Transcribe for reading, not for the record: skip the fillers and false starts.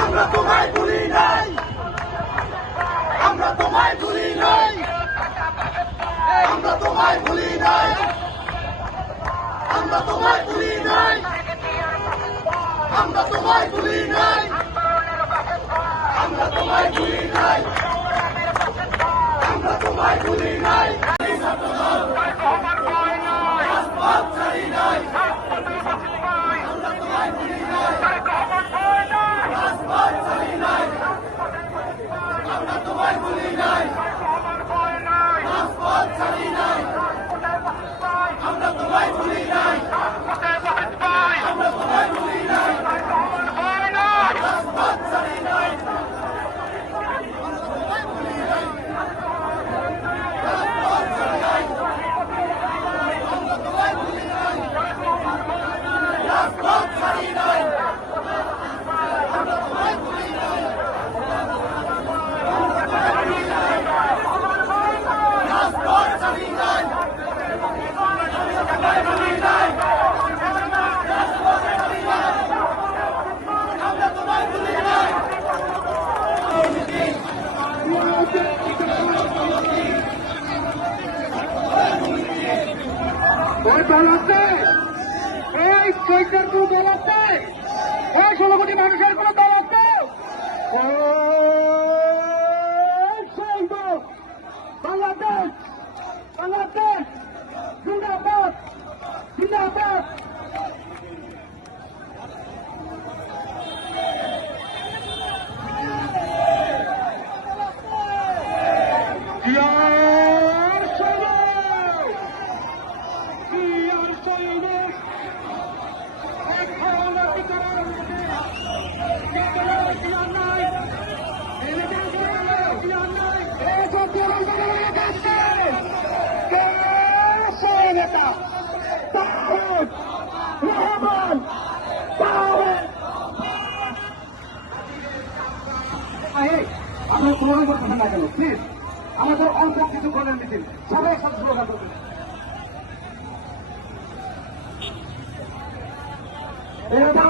আমরা তোমায় ভুলি নাই, আমরা তোমায় ভুলি নাই, আমরা তোমায় ভুলি নাই, আমরা তোমায় ভুলি নাই, আমরা তোমায় ভুলি নাই, আমরা তোমায় ভুলি নাই, আমরা তোমায় ভুলি নাই। ওই দল আছে, এই চৈতার কোন দল আছে, ওই 16 কোটি মানুষের কোন দল আছে? বাংলাদেশ, বাংলাদেশ জিন্দাবাদ, জিন্দাবাদ। আপনার স্লোগান করতেছেন না কেন? প্লিজ, আমাদের অল্প কিছু করেন মিছিল, সবাই সব স্লোগান করতেন। এটা